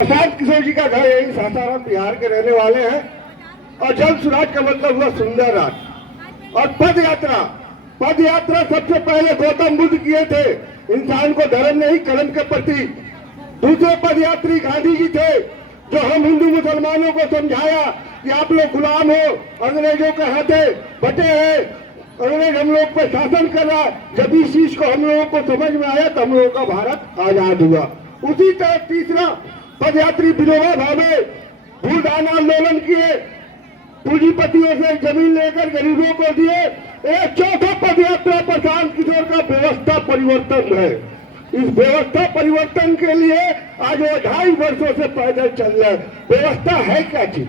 प्रशांत किशोर जी का घर यही सासाराम बिहार के रहने वाले हैं और जल सुराज का मतलब हुआ सुंदर राज। और पद यात्रा सबसे पहले गौतम बुद्ध किए थे, इंसान को धर्म नहीं कर्म के प्रति। दूसरे पद यात्री गांधी जी थे, जो हम हिंदू मुसलमानों को समझाया कि आप लोग गुलाम हो, अंग्रेजों के हाथे बटे हैं, अंग्रेज हम लोग पर शासन कर रहा। जब इस चीज को हम लोगों को समझ में आया तो हम लोगों का भारत आजाद हुआ। उसी तरह तीसरा पदयात्री विनोबा भावे भूदान आंदोलन किए, पूंजीपतियों से जमीन लेकर गरीबों को दिए। एक चौथा पदयात्रा प्रशांत किशोर का व्यवस्था परिवर्तन है। इस व्यवस्था परिवर्तन के लिए आज वो 2.5 वर्षों से पैदल चल रहे हैं। व्यवस्था है क्या चीज?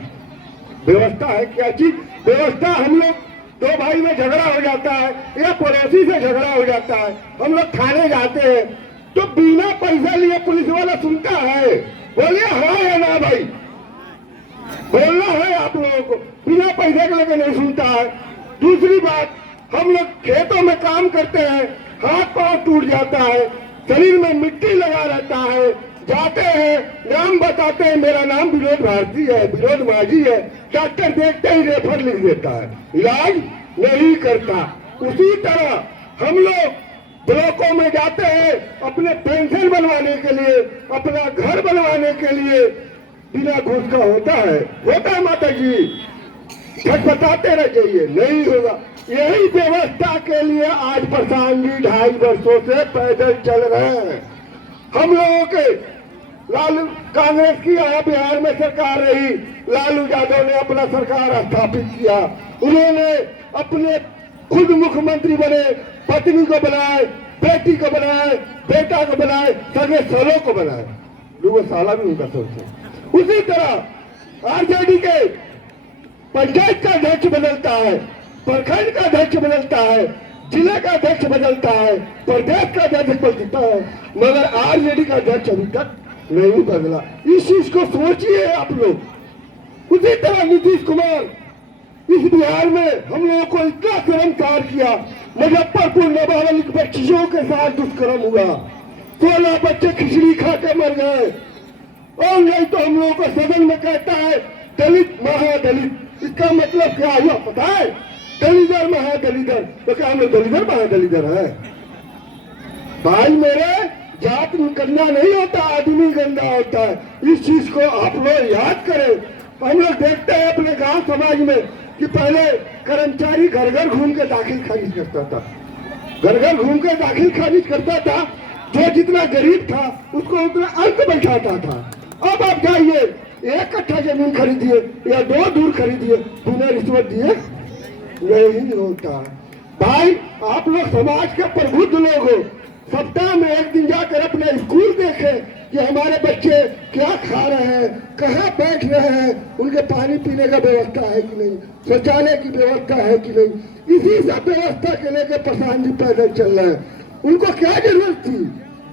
व्यवस्था है क्या चीज? व्यवस्था हम लोग दो भाई में झगड़ा हो जाता है या पड़ोसी से झगड़ा हो जाता है, हम लोग थाने जाते हैं तो बिना पैसा लिए पुलिस वाला सुनता है। बोलिए हाँ या ना भाई? बोलना है आप लोगों को, बिना पैसे के लेकर नहीं सुनता है। दूसरी बात, हम लोग खेतों में काम करते हैं, हाथ पांव टूट जाता है, शरीर में मिट्टी लगा रहता है, जाते हैं नाम बताते हैं, मेरा नाम विनोद भारती है, विनोद माझी है, डॉक्टर देखते ही रेफर लिख देता है, इलाज नहीं करता। उसी तरह हम लोग ब्लॉकों में जाते हैं अपने पेंशन बनवाने के लिए, अपना घर बनवाने के लिए, बिना घूस का होता है माता जी? बताते रह जाइए, नहीं होगा। यही व्यवस्था के लिए आज प्रशांत जी 2.5 वर्षों से पैदल चल रहे हैं। हम लोगों के लालू कांग्रेस की यहाँ बिहार में सरकार रही, लालू यादव ने अपना सरकार स्थापित किया, उन्होंने अपने खुद मुख्यमंत्री बने, पत्नी को बनाए, बेटी को बनाए, बेटा को बनाए, सगे सालों को बनाए, लोगों साला भी उनका सोचते। उसी तरह आरजेडी के पंचायत का अध्यक्ष बदलता है, प्रखंड का अध्यक्ष बदलता है, जिले का अध्यक्ष बदलता है, प्रदेश का अध्यक्ष बदलता है, मगर आरजेडी का अध्यक्ष अभी तक नहीं बदला। इस चीज को सोचिए आप लोग। उसी तरह नीतीश कुमार इस बिहार में हम लोगों को इतना शर्मसार किया, मुजफ्फरपुर नाबालिग बच्चियों के साथ दुष्कर्म हुआ, 16 बच्चे खिचड़ी खा के मर गए। और नहीं तो हम लोगों को सदन में कहता है दलित महादलित, इसका मतलब क्या हुआ पता है? दलिदर महादलिदर, तो क्या हम लोग दलिदर महादलिदर है? भाई मेरे, जात गंदा नहीं होता, आदमी गंदा होता है। इस चीज को आप लोग याद करें। हम लोग देखते हैं अपने गांव समाज में कि पहले कर्मचारी घर घर घूम के दाखिल खारिज करता था, घर घर घूम के दाखिल खारिज करता था, जो जितना गरीब था उसको उतना अंक बैठाता था। अब आप जाइए, 1 कट्ठा जमीन खरीदिए या 2 दूर खरीदिए, बिना रिश्वत दिए नहीं होता। भाई आप लोग समाज के प्रबुद्ध लोग हो, सप्ताह में 1 दिन जाकर अपने स्कूल देखें कि हमारे बच्चे क्या खा रहे हैं, कहाँ बैठ रहे हैं, उनके पानी पीने का व्यवस्था है कि नहीं, शौचालय की व्यवस्था है कि नहीं। इसी सब व्यवस्था के लेकर प्रशांत जी पैदल चल रहे हैं। उनको क्या जरूरत थी?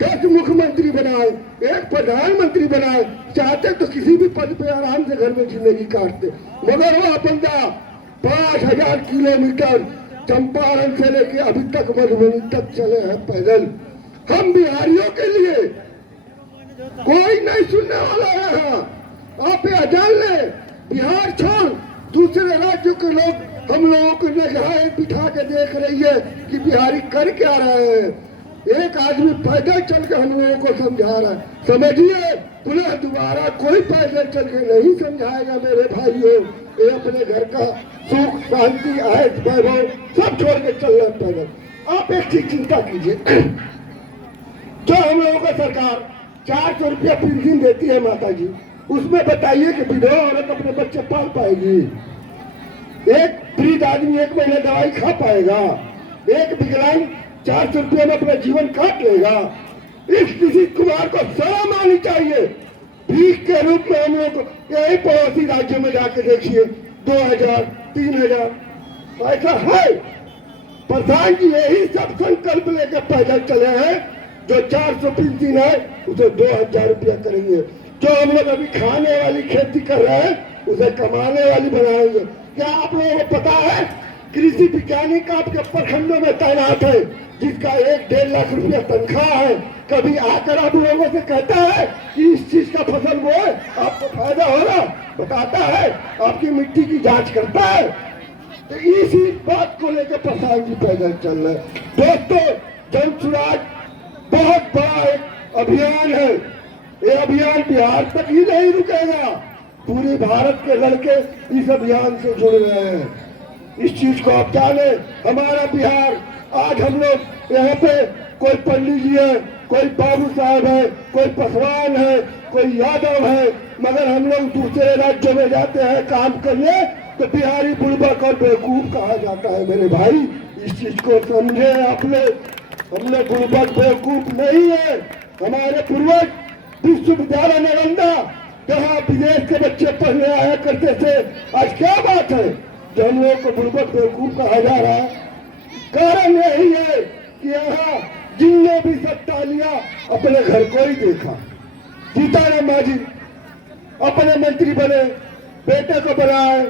10 मुख्यमंत्री बनाए, 1 प्रधानमंत्री बनाए, चाहते तो किसी भी पद पे आराम से घर में जिंदगी काटते, मगर वो बंदा 5000 किलोमीटर चंपारण से लेके अभी तक मधुबनी तक चले हैं पैदल। हम बिहारियों के लिए कोई नहीं सुनने वाला है। आप ये जान ले, बिहार छोड़ दूसरे राज्यों के लोग हम लोगों को निगाहें बिठा के देख रही है कि बिहारी कर क्या रहे हैं। एक आदमी पैदल चल के हम लोगों को समझा रहा है। समझिए, पुनः दोबारा कोई पैदल चल के नहीं समझाएगा मेरे भाइयों। ये अपने घर का सुख शांति आयत वैभव सब छोड़ के चल रहा पैदल। आप एक चीज चिंता कीजिए, जो हम लोगों का सरकार 400 रुपया पेंशन देती है माता जी, उसमें बताइए कि विधवा औरत अपने बच्चे पाल पाएगी? एक वृद्ध आदमी 1 महीने दवाई खा पाएगा? एक विकलांग 400 रुपये में अपना जीवन काट लेगा? इस नीतीश कुमार को शर्म आनी चाहिए। भीख के रूप में हम लोग को यही पड़ोसी राज्यों में जाके देखिए 2000 3000 ऐसा है। प्रधान जी यही सब संकल्प लेकर पैदल चले हैं। जो 400 पेंशन है उसे 2000 रुपया करेंगे। जो हम लोग अभी खाने वाली खेती कर रहे हैं उसे कमाने वाली बनाएंगे। क्या आप लोगों को पता है कृषि वैज्ञानिक आपके प्रखंडों में तैनात है, जिसका 1-1.5 लाख रुपया तनख्वाह है, कभी आकर आप लोगों से कहता है कि इस चीज का फसल बोए आपको फायदा होगा, बताता है, आपकी मिट्टी की जांच करता है। तो इसी बात को लेकर प्रसाद जी पैदल चल रहे हैं। दोस्तों, जन सुराज बहुत बड़ा एक अभियान है। ये अभियान बिहार तक ही नहीं रुकेगा, पूरे भारत के लड़के इस अभियान से जुड़ रहे हैं। इस चीज को आप जाने, हमारा बिहार, आज हम लोग यहाँ पे कोई पंडित जी है, कोई बाबू साहब है, कोई पासवान है, कोई यादव है, मगर हम लोग दूसरे राज्यों में जाते हैं काम करने तो बिहारी बुड़बक और बेवकूफ कहा जाता है। मेरे भाई, इस चीज को समझे आपने, हमने बुड़बक बेवकूफ नहीं है। हमारे पूर्वज विश्वविद्यालय नालंदा, जहाँ विदेश के बच्चे पढ़ने आया करते थे, आज क्या बात है जो हम लोग को बुड़बक बेवकूफ कहा जा रहा है? कारण यही है कि यहाँ जिनने भी सत्ता लिया अपने घर को ही देखा। सीताराम मांझी अपने मंत्री बने, बेटे को बनाए,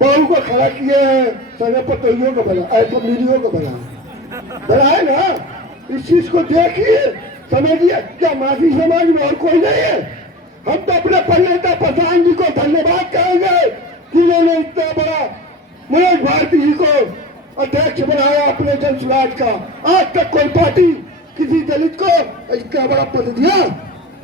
बहू को खड़ा किए हैं, सगे पतोहियों को बनाए, फैमिलियों को बनाए ना। इस चीज को देखिए, समझिए, क्या मांझी समाज में और कोई नहीं है? हम तो अपने नेता प्रधान जी को धन्यवाद कहेंगे कि उन्होंने इतना बड़ा मनोज भारती जी को अध्यक्ष बनाया अपने जन सुराज का। आज तक कोई पार्टी किसी दलित को इतना बड़ा पद दिया?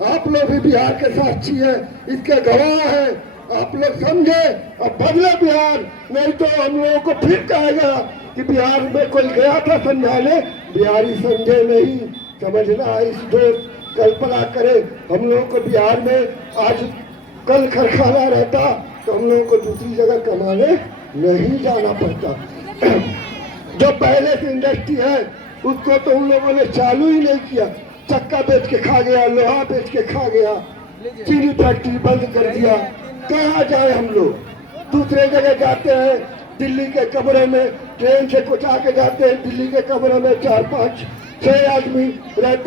आप लोग भी बिहार के साक्षी है, इसके गवाह है। आप लोग समझे और बदले बिहार, नहीं तो हम लोगों को फिर कहेगा कि बिहार में कोई गया था समझाने, बिहारी समझे नहीं। समझना इस दोस्त, कल्पना करे हम लोगों को बिहार में आज कल कारखाना रहता तो हम लोगों को दूसरी जगह कमाने नहीं जाना पड़ता। जो पहले से इंडस्ट्री है उसको तो उन लोगों ने चालू ही नहीं किया, चक्का बेच के खा गया, लोहा बेच के खा गया, चीनी फैक्ट्री बंद कर दिया। कहाँ जाए हम लोग? दूसरे जगह जाते हैं, दिल्ली के कमरे में ट्रेन से कुछ आके जाते हैं, दिल्ली के कमरे में 4-5-6 आदमी रहते